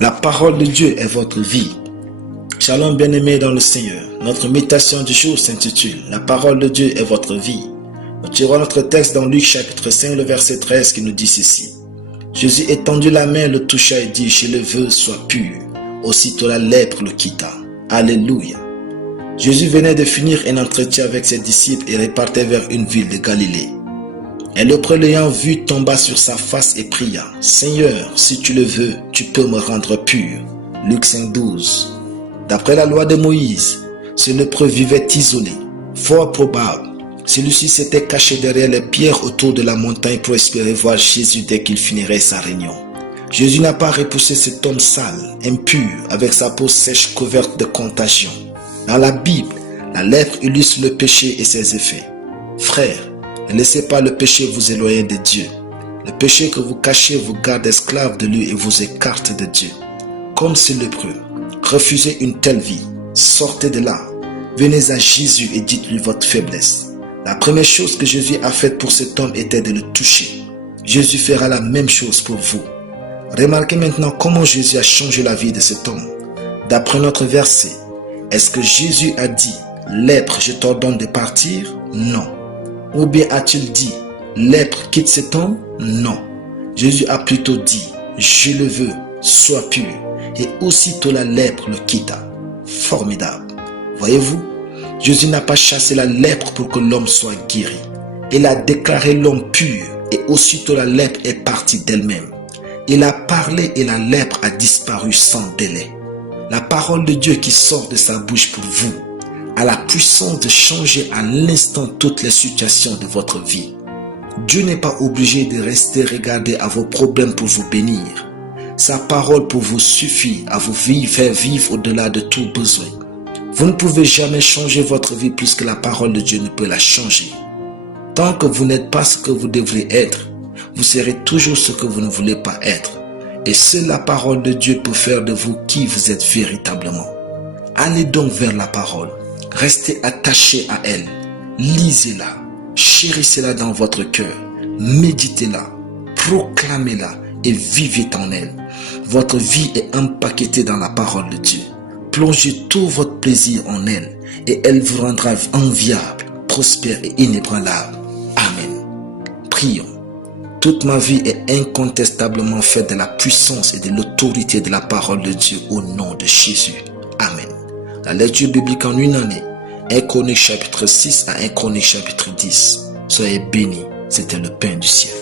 La parole de Dieu est votre vie. Shalom bien-aimés dans le Seigneur. Notre méditation du jour s'intitule « La parole de Dieu est votre vie ». Nous tirons notre texte dans Luc chapitre 5, le verset 13 qui nous dit ceci. Jésus étendit la main, le toucha et dit « Je le veux, sois pur ». Aussitôt la lèpre le quitta. Alléluia. Jésus venait de finir un entretien avec ses disciples et repartait vers une ville de Galilée. Et le l'ayant vu tomba sur sa face et pria « Seigneur, si tu le veux, tu peux me rendre pur ». Luc 5, 12. D'après la loi de Moïse, ce lépreux vivait isolé. Fort probable, celui-ci s'était caché derrière les pierres autour de la montagne pour espérer voir Jésus dès qu'il finirait sa réunion. Jésus n'a pas repoussé cet homme sale, impur, avec sa peau sèche couverte de contagion. Dans la Bible, la lèpre illustre le péché et ses effets. Frères, ne laissez pas le péché vous éloigner de Dieu. Le péché que vous cachez vous garde esclave de lui et vous écarte de Dieu. Comme ce lépreux, refusez une telle vie. Sortez de là. Venez à Jésus et dites-lui votre faiblesse. La première chose que Jésus a faite pour cet homme était de le toucher. Jésus fera la même chose pour vous. Remarquez maintenant comment Jésus a changé la vie de cet homme. D'après notre verset, est-ce que Jésus a dit « Lèpre, je t'ordonne de partir » ? Non. Ou bien a-t-il dit « Lèpre, quitte cet homme » ? Non. Jésus a plutôt dit « Je le veux, sois pur » et aussitôt la lèpre le quitta. Formidable. Voyez-vous, Jésus n'a pas chassé la lèpre pour que l'homme soit guéri. Il a déclaré l'homme pur et aussitôt la lèpre est partie d'elle-même. Il a parlé et la lèpre a disparu sans délai. La parole de Dieu qui sort de sa bouche pour vous a la puissance de changer à l'instant toutes les situations de votre vie. Dieu n'est pas obligé de rester regarder à vos problèmes pour vous bénir. Sa parole pour vous suffit à vous faire vivre au-delà de tout besoin. Vous ne pouvez jamais changer votre vie plus que la parole de Dieu ne peut la changer. Tant que vous n'êtes pas ce que vous devrez être, vous serez toujours ce que vous ne voulez pas être. Et seule la parole de Dieu peut faire de vous qui vous êtes véritablement. Allez donc vers la parole. Restez attachés à elle. Lisez-la. Chérissez-la dans votre cœur. Méditez-la. Proclamez-la et vivez en elle. Votre vie est empaquetée dans la parole de Dieu. Plongez tout votre plaisir en elle et elle vous rendra enviable, prospère et inébranlable. Amen. Prions. Toute ma vie est incontestablement faite de la puissance et de l'autorité de la parole de Dieu au nom de Jésus. Amen. La lecture biblique en une année, 1 Chroniques chapitre 6 à 1 Chroniques chapitre 10. Soyez bénis, c'était le pain du ciel.